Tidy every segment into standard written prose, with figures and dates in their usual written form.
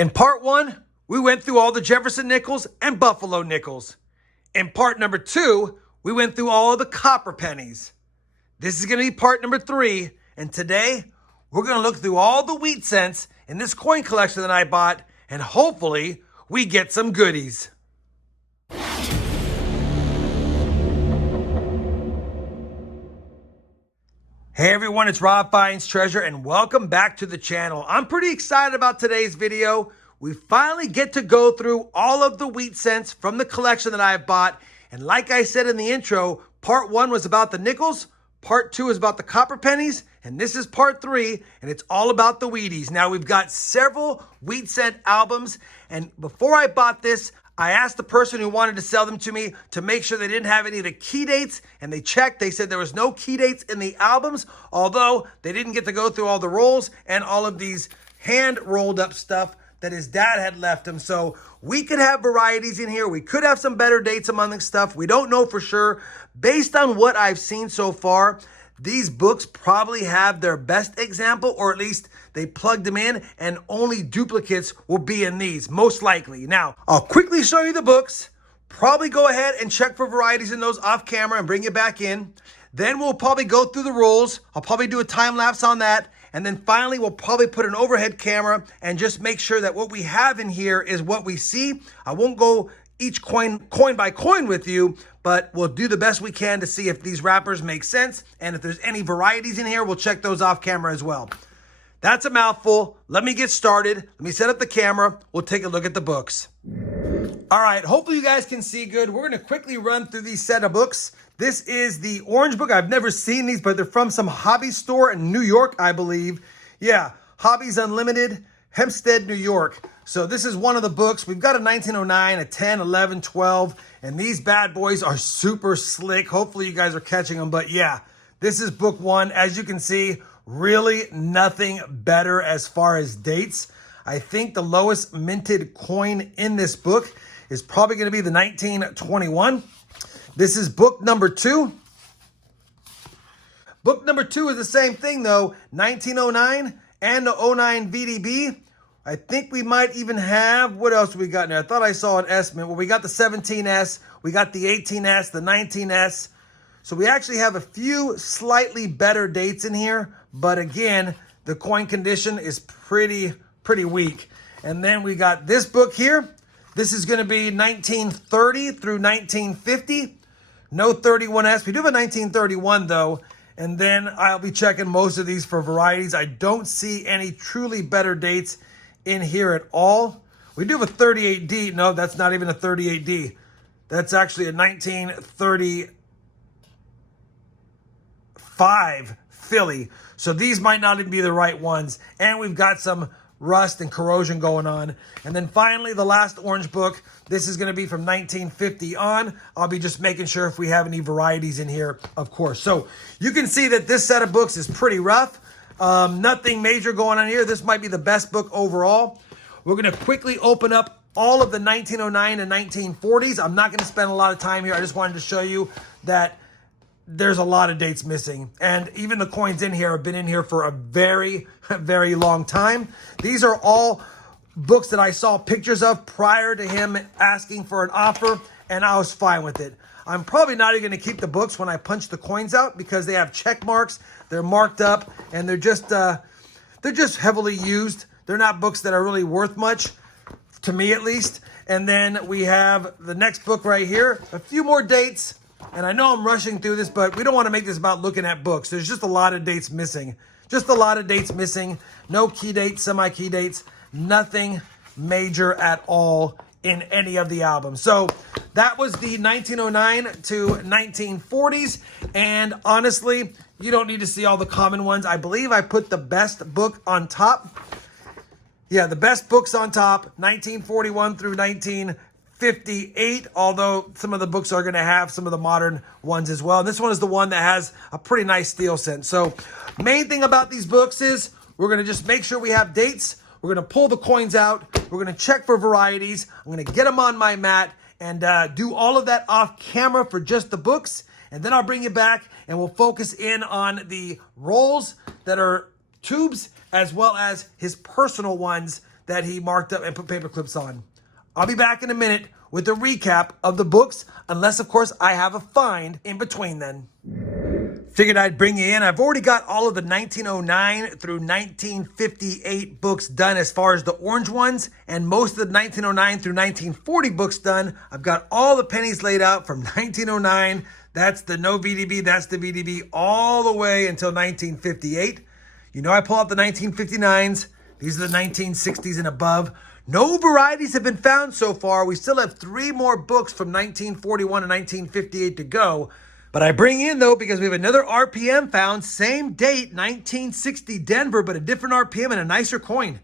In part one, we went through all the Jefferson Nickels and Buffalo nickels. In part number two, we went through all of the copper pennies. This is going to be part number three, and today we're going to look through all the wheat cents in this coin collection that I bought, and hopefully we get some goodies. Hey everyone, it's RobFindsTreasure and welcome back to the channel. I'm pretty excited about today's video. We finally get to go through all of the wheat cents from the collection that I've bought. And like I said in the intro, part one was about the nickels, part two is about the copper pennies, and this is part three, and it's all about the Wheaties. Now we've got several wheat cent albums, and before I bought this, I asked the person who wanted to sell them to me to make sure they didn't have any of the key dates, and they checked. They said there was no key dates in the albums, although they didn't get to go through all the rolls and all of these hand rolled up stuff that his dad had left him. So we could have varieties in here. We could have some better dates among the stuff. We don't know for sure. Based on what I've seen so far, these books probably have their best example, or at least they plugged them in, and only duplicates will be in these, most likely. Now, I'll quickly show you the books, probably go ahead and check for varieties in those off camera and bring you back in. Then we'll probably go through the rolls. I'll probably do a time lapse on that. And then finally, we'll probably put an overhead camera and just make sure that what we have in here is what we see. I won't go each coin by coin with you, but we'll do the best we can to see if these wrappers make sense. And if there's any varieties in here, we'll check those off camera as well. That's a mouthful. Let me get started. Let me set up the camera. We'll take a look at the books. All right, hopefully you guys can see good. We're gonna quickly run through these set of books. This is the orange book. I've never seen these, but they're from some hobby store in New York, I believe. Yeah, Hobbies Unlimited, Hempstead, New York. So this is one of the books. We've got a 1909, a 10, 11, 12, and these bad boys are super slick. Hopefully you guys are catching them, but yeah, this is book one. As you can see, really nothing better as far as dates. I think the lowest minted coin in this book is probably going to be the 1921. This is book number two. Book number two is the same thing though, 1909 and the 09 VDB. I think we might even have, what else we got in there? I thought I saw an estimate. Well, we got the 17S, we got the 18S, the 19S. So we actually have a few slightly better dates in here, but again, the coin condition is pretty weak. And then we got this book here. This is going to be 1930 through 1950. No 31S. We do have a 1931 though. And then I'll be checking most of these for varieties. I don't see any truly better dates in here at all. We do have a 38D. No, that's not even a 38D. That's actually a 1935 Philly. So these might not even be the right ones. And we've got some rust and corrosion going on. And then finally, the last orange book. This is going to be from 1950 on. I'll be just making sure if we have any varieties in here, of course. So you can see that this set of books is pretty rough. Nothing major going on here. This might be the best book overall. We're going to quickly open up all of the 1909 and 1940s. I'm not going to spend a lot of time here. I just wanted to show you that there's a lot of dates missing. And even the coins in here have been in here for a very long time. These are all books that I saw pictures of prior to him asking for an offer, and I was fine with it. I'm probably not even going to keep the books when I punch the coins out because they have check marks. They're marked up, and they're just heavily used. They're not books that are really worth much, to me at least. And then we have the next book right here. A few more dates. And I know I'm rushing through this, but we don't want to make this about looking at books. There's just a lot of dates missing. Just a lot of dates missing. No key dates, semi-key dates. Nothing major at all in any of the albums. So that was the 1909 to 1940s. And honestly, you don't need to see all the common ones. I believe I put the best book on top. Yeah, the best books on top, 1941 through 1958, although some of the books are going to have some of the modern ones as well. And this one is the one that has a pretty nice steel scent. So main thing about these books is we're going to just make sure we have dates. We're going to pull the coins out. We're going to check for varieties. I'm going to get them on my mat and do all of that off camera for just the books. And then I'll bring you back and we'll focus in on the rolls that are tubes as well as his personal ones that he marked up and put paper clips on. I'll be back in a minute with a recap of the books, unless, of course, I have a find in between then. Figured I'd bring you in. I've already got all of the 1909 through 1958 books done as far as the orange ones, and most of the 1909 through 1940 books done. I've got all the pennies laid out from 1909. That's the no VDB, that's the VDB, all the way until 1958. You know I pull out the 1959s. These are the 1960s and above. No varieties have been found so far. We still have 3 more books from 1941 and 1958 to go. But I bring in, though, because we have another RPM found, same date, 1960 Denver, but a different RPM and a nicer coin.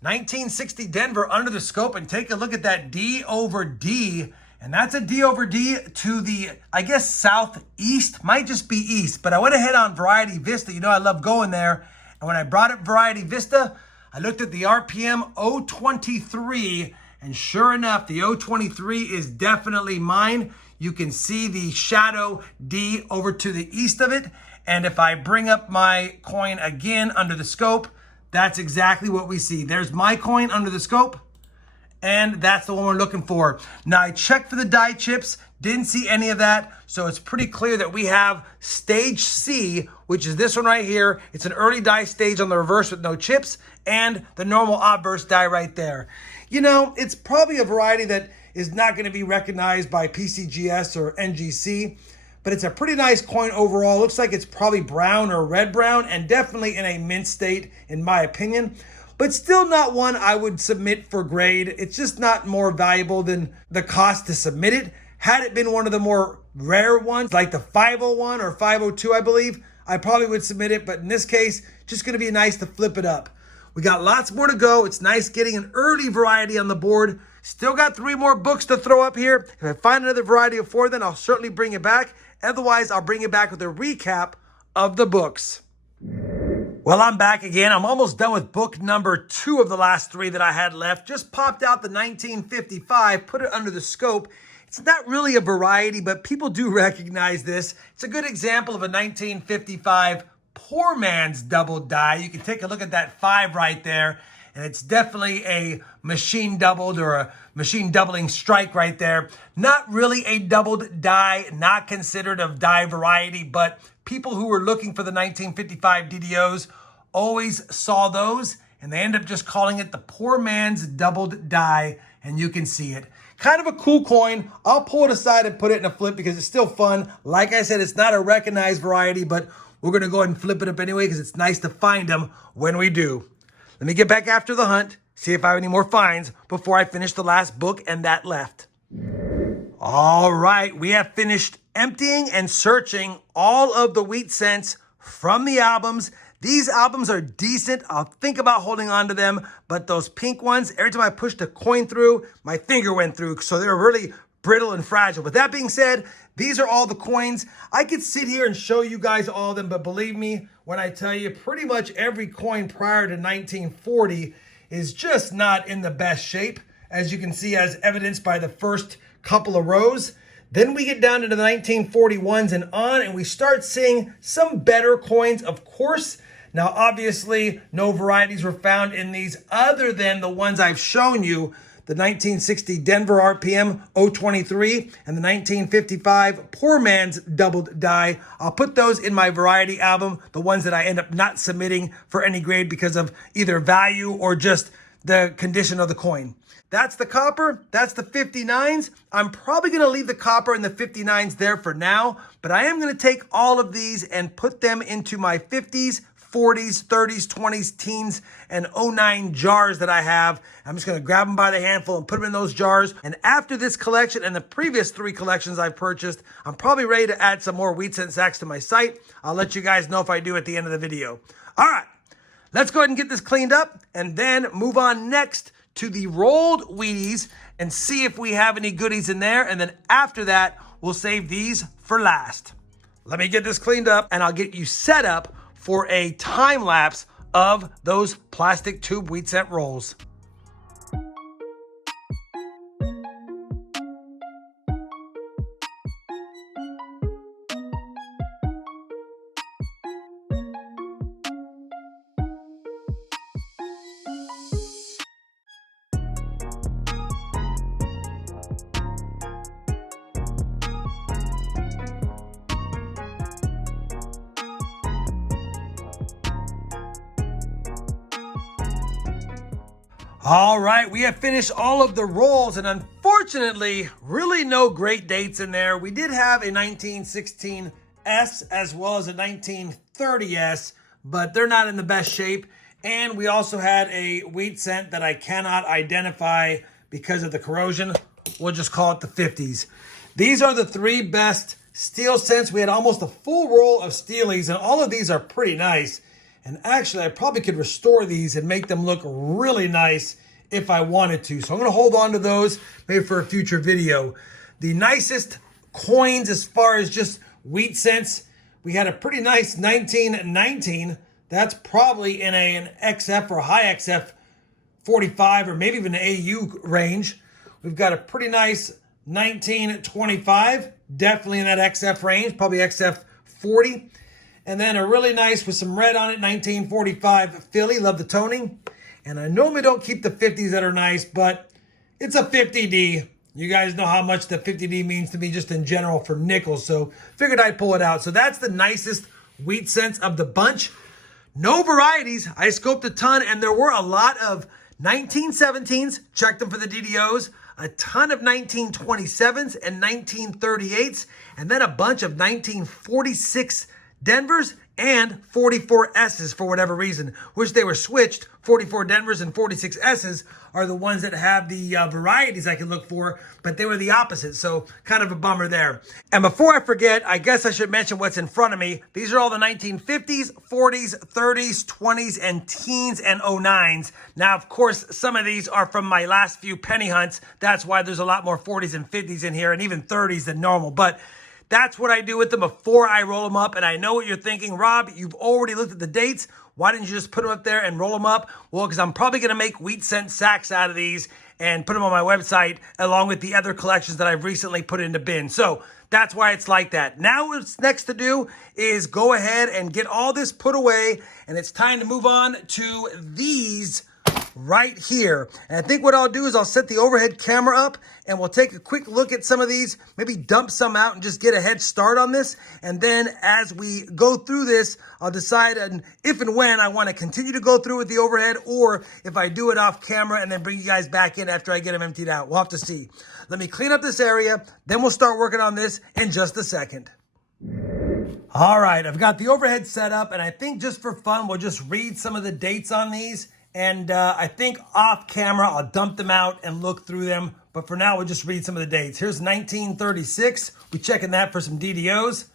1960 Denver under the scope, and take a look at that D over D. And that's a D over D to the, I guess, southeast. Might just be east, but I went ahead on Variety Vista. You know I love going there. And when I brought up Variety Vista, I looked at the RPM 023, and sure enough, the 023 is definitely mine. You can see the shadow D over to the east of it. And if I bring up my coin again under the scope, that's exactly what we see. There's my coin under the scope, and that's the one we're looking for. Now, I checked for the die chips, didn't see any of that, so it's pretty clear that we have stage C, which is this one right here. It's an early die stage on the reverse with no chips, and the normal obverse die right there. You know, it's probably a variety that is not going to be recognized by PCGS or NGC, but it's a pretty nice coin overall. Looks like it's probably brown or red brown, and definitely in a mint state, in my opinion. But still not one I would submit for grade. It's just not more valuable than the cost to submit it. Had it been one of the more rare ones, like the 501 or 502, I believe, I probably would submit it. But in this case, just going to be nice to flip it up. We got lots more to go. It's nice getting an early variety on the board. Still got 3 more books to throw up here. If I find another variety of 4, then I'll certainly bring it back. Otherwise, I'll bring it back with a recap of the books. Well, I'm back again. I'm almost done with book number 2 of the last 3 that I had left. Just popped out the 1955, put it under the scope. It's not really a variety, but people do recognize this. It's a good example of a 1955 poor man's double die. You can take a look at that 5 right there, and it's definitely a machine doubled or a machine doubling strike right there. Not really a doubled die, not considered of die variety, but people who were looking for the 1955 DDOs always saw those, and they end up just calling it the poor man's doubled die, and you can see it. Kind of a cool coin. I'll pull it aside and put it in a flip because it's still fun. Like I said, it's not a recognized variety, but we're going to go ahead and flip it up anyway because it's nice to find them when we do. Let me get back after the hunt, see if I have any more finds before I finish the last book and that left. All right, we have finished emptying and searching all of the wheat cents from the albums. These albums are decent. I'll think about holding on to them, but those pink ones, every time I pushed a coin through, my finger went through, so they were really brittle and fragile. But that being said, these are all the coins. I could sit here and show you guys all of them, but believe me when I tell you, pretty much every coin prior to 1940 is just not in the best shape, as you can see, as evidenced by the first couple of rows. Then we get down into the 1941s and on, and we start seeing some better coins, of course. Now, obviously, no varieties were found in these other than the ones I've shown you, the 1960 Denver RPM 023 and the 1955 Poor Man's Doubled Die. I'll put those in my variety album, the ones that I end up not submitting for any grade because of either value or just the condition of the coin. That's the copper. That's the 59s. I'm probably going to leave the copper and the 59s there for now, but I am going to take all of these and put them into my 50s, 40s, 30s, 20s, teens, and 09 jars that I have. I'm just going to grab them by the handful and put them in those jars. And after this collection and the previous 3 collections I've purchased, I'm probably ready to add some more wheat cent sacks to my site. I'll let you guys know if I do at the end of the video. All right, let's go ahead and get this cleaned up and then move on next to the rolled Wheaties and see if we have any goodies in there. And then after that, we'll save these for last. Let me get this cleaned up and I'll get you set up for a time lapse of those plastic tube wheat cent rolls. All right, we have finished all of the rolls, and unfortunately, really no great dates in there. We did have a 1916S as well as a 1930S, but they're not in the best shape. And we also had a wheat cent that I cannot identify because of the corrosion. We'll just call it the 50s. These are the three best steel cents. We had almost a full roll of steelies, and all of these are pretty nice. And actually, I probably could restore these and make them look really nice if I wanted to. So I'm going to hold on to those maybe for a future video. The nicest coins as far as just wheat cents, we had a pretty nice 1919. That's probably in an XF or high XF 45 or maybe even an AU range. We've got a pretty nice 1925, definitely in that XF range, probably XF 40. And then a really nice with some red on it, 1945 Philly. Love the toning. And I normally don't keep the 50s that are nice, but it's a 50D. You guys know how much the 50D means to me just in general for nickels, so figured I'd pull it out. So that's the nicest wheat cents of the bunch. No varieties. I scoped a ton, and there were a lot of 1917s. Checked them for the DDOs. A ton of 1927s and 1938s, and then a bunch of 1946 Denvers and 44 S's for whatever reason. Wish they were switched. 44 Denvers and 46 S's are the ones that have the varieties I can look for, but they were the opposite, so kind of a bummer there. And before I forget, I guess I should mention what's in front of me. These are all the 1950s, 40s, 30s, 20s, and teens and 09s. Now, of course, some of these are from my last few penny hunts. That's why there's a lot more 40s and 50s in here, and even 30s than normal, but that's what I do with them before I roll them up. And I know what you're thinking, Rob, you've already looked at the dates. Why didn't you just put them up there and roll them up? Well, because I'm probably going to make wheat cent sacks out of these and put them on my website along with the other collections that I've recently put into bins. So that's why it's like that. Now what's next to do is go ahead and get all this put away. And it's time to move on to these right here. And I think what I'll do is I'll set the overhead camera up and we'll take a quick look at some of these, maybe dump some out and just get a head start on this. And then as we go through this, I'll decide if and when I want to continue to go through with the overhead, or if I do it off camera and then bring you guys back in after I get them emptied out. We'll have to see. Let me clean up this area, then we'll start working on this in just a second. All right, I've got the overhead set up, and I think just for fun, we'll just read some of the dates on these. And I think off camera, I'll dump them out and look through them. But for now, we'll just read some of the dates. Here's 1936. We're checking that for some DDOs.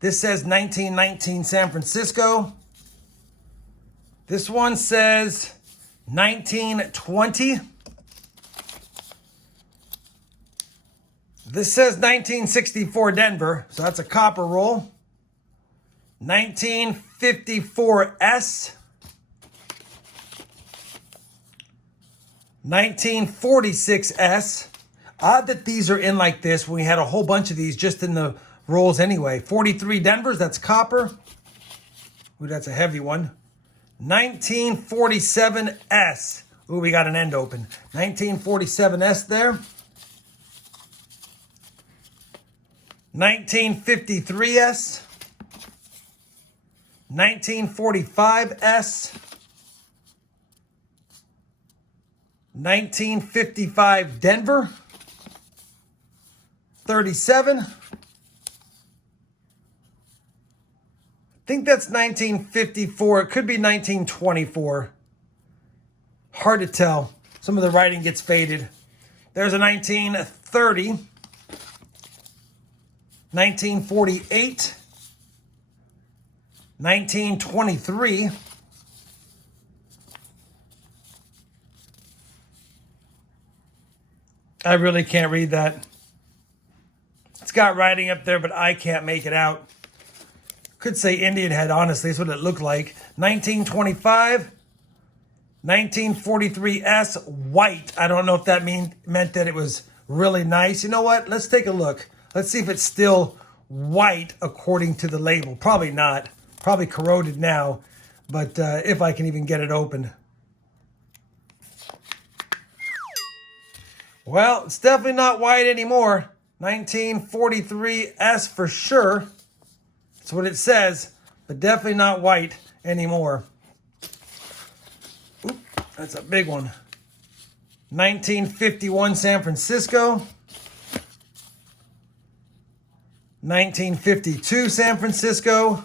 This says 1919 San Francisco. This one says 1920. This says 1964 Denver. So that's a copper roll. 1954S. 1946S. Odd that these are in like this when we had a whole bunch of these just in the rolls anyway. 43 Denvers, that's copper. Ooh, that's a heavy one. 1947S. Ooh, we got an end open. 1947S there. 1953S. 1945S. 1955 Denver, 37. I think that's 1954. It could be 1924. Hard to tell. Some of the writing gets faded. There's a 1930, 1948, 1923. I really can't read that. It's got writing up there, but I can't make it out. Could say Indian head, honestly. That's what it looked like. 1925. 1943S white. I don't know if that meant that it was really nice. You know what? Let's take a look. Let's see if it's still white according to the label. Probably not. Probably corroded now. But if I can even get it open. Well, it's definitely not white anymore. 1943S for sure. That's what it says, but definitely not white anymore. Oop, that's a big one. 1951 San Francisco. 1952 San Francisco.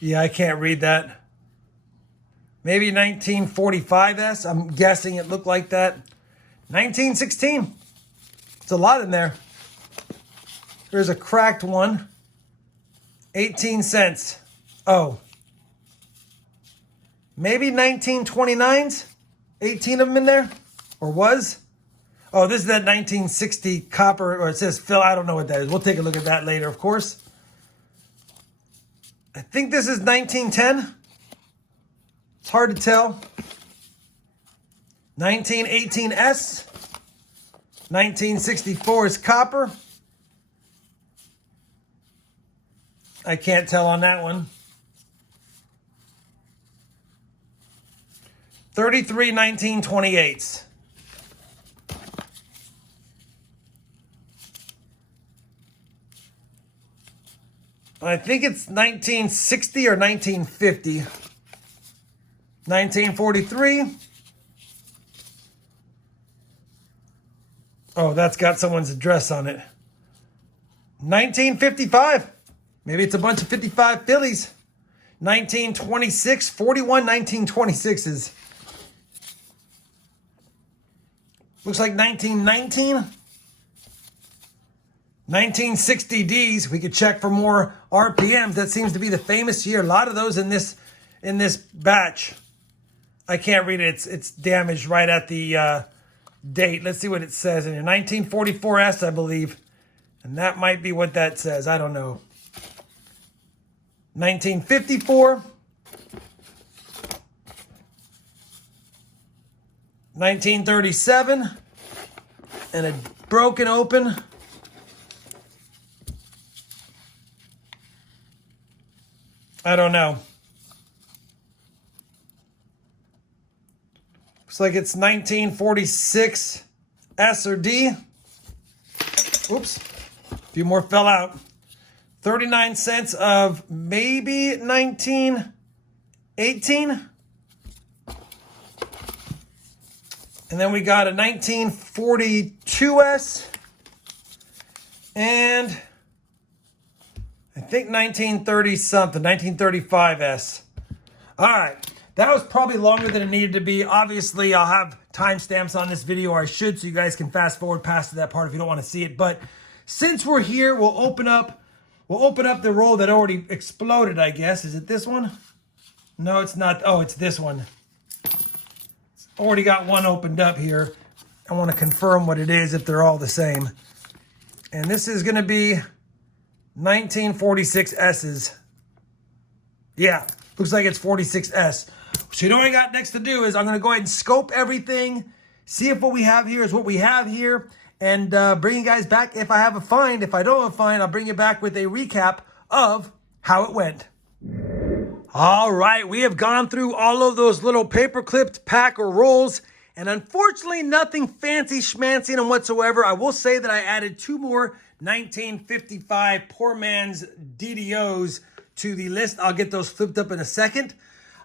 Yeah, I can't read that. Maybe 1945S. I'm guessing it looked like that. 1916. It's a lot in there. There's a cracked one. 18 cents. Oh. Maybe 1929s? 18 of them in there? Or was? Oh, this is that 1960 copper, or it says Phil. I don't know what that is. We'll take a look at that later, of course. I think this is 1910. It's hard to tell. 1918S. 1964 is copper. I can't tell on that one. 33 1928s. I think it's 1960 or 1950. 1943. Oh, that's got someone's address on it. 1955. Maybe it's a bunch of 55 Phillies. 1926, 41 1926s. Looks like 1919. 1960Ds. We could check for more RPMs. That seems to be the famous year. A lot of those in this batch. I can't read it. It's damaged right at the date. Let's see what it says in here. 1944S, I believe. And that might be what that says. I don't know. 1954. 1937. And a broken open. I don't know. Looks like it's 1946 S or D. Oops. A few more fell out. 39 cents of maybe 1918. And then we got a 1942S. And I think 1930 something, 1935S. All right. That was probably longer than it needed to be. Obviously, I'll have timestamps on this video, or I should, so you guys can fast forward past to that part if you don't want to see it. But since we're here, we'll open up the roll that already exploded, I guess. Is it this one? No, it's not. Oh, it's this one. It's already got one opened up here. I want to confirm what it is if they're all the same. And this is going to be 1946 S's. Yeah, looks like it's 46S. So you know what I got next to do is I'm going to go ahead and scope everything, see if what we have here is what we have here, and bring you guys back if I have a find. If I don't have a find, I'll bring you back with a recap of how it went. All right, we have gone through all of those little paper clipped pack or rolls, and unfortunately nothing fancy schmancy in them whatsoever. I will say that I added two more 1955 poor man's DDOs to the list. I'll get those flipped up in a second.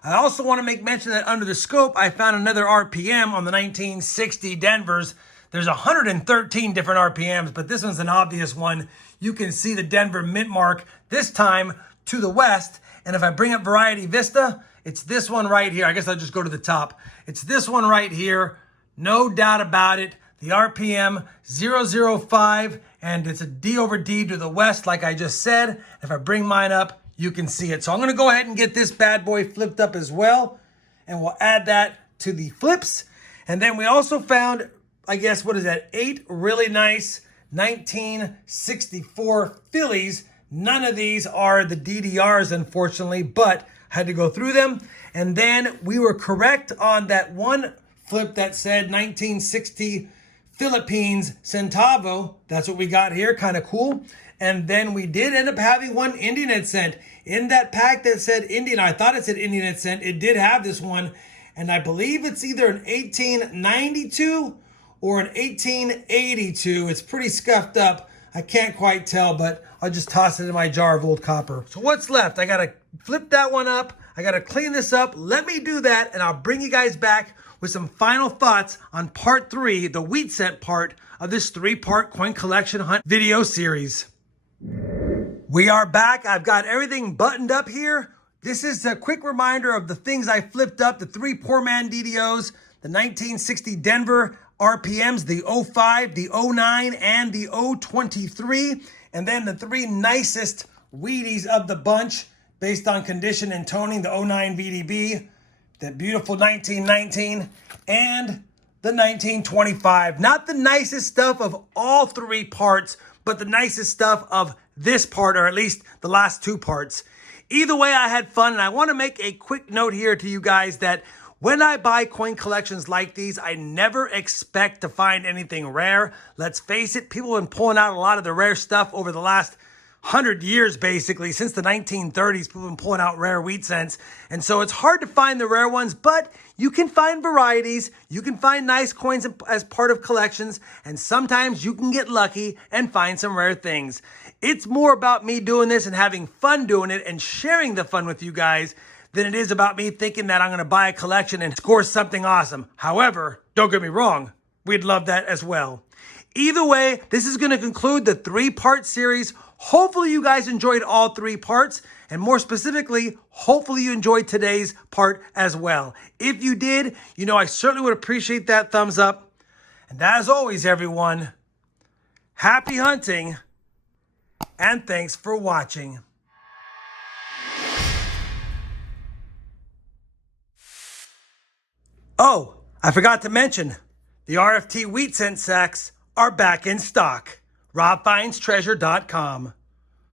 I also want to make mention that under the scope, I found another RPM on the 1960 Denvers. There's 113 different RPMs, but this one's an obvious one. You can see the Denver mint mark, this time to the west. And if I bring up Variety Vista, it's this one right here. I guess I'll just go to the top. It's this one right here. No doubt about it. The RPM 005, and it's a D over D to the west, like I just said. If I bring mine up, you can see it. So I'm going to go ahead and get this bad boy flipped up as well. And we'll add that to the flips. And then we also found, I guess, what is that? 8 really nice 1964 Phillies. None of these are the DDRs, unfortunately, but had to go through them. And then we were correct on that one flip that said 1960 Philippines centavo. That's what we got here. Kind of cool. And then we did end up having one Indian head cent. In that pack that said Indian, I thought it said Indian head cent. It did have this one. And I believe it's either an 1892 or an 1882. It's pretty scuffed up. I can't quite tell, but I'll just toss it in my jar of old copper. So what's left? I got to flip that one up. I got to clean this up. Let me do that, and I'll bring you guys back with some final thoughts on part 3, the wheat cent part of this 3-part coin collection hunt video series. We are back. I've got everything buttoned up here. This is a quick reminder of the things I flipped up, the 3 poor man DDOs, the 1960 Denver RPMs, the 05, the 09, and the 023, and then the 3 nicest Wheaties of the bunch based on condition and toning, the 09 VDB, the beautiful 1919, and the 1925. Not the nicest stuff of all 3 parts, but the nicest stuff of this part, or at least the last 2 parts. Either way, I had fun, and I want to make a quick note here to you guys that when I buy coin collections like these, I never expect to find anything rare. Let's face it, people have been pulling out a lot of the rare stuff over the last 100 years, basically. Since the 1930s, people have been pulling out rare wheat cents. And so it's hard to find the rare ones, but you can find varieties. You can find nice coins as part of collections. And sometimes you can get lucky and find some rare things. It's more about me doing this and having fun doing it and sharing the fun with you guys than it is about me thinking that I'm going to buy a collection and score something awesome. However, don't get me wrong, we'd love that as well. Either way, this is going to conclude the 3-part series. Hopefully you guys enjoyed all 3 parts, and more specifically, hopefully you enjoyed today's part as well. If you did, you know I certainly would appreciate that thumbs up. And as always, everyone, happy hunting, and thanks for watching. Oh, I forgot to mention, the RFT wheat cent sacks are back in stock. RobFindsTreasure.com.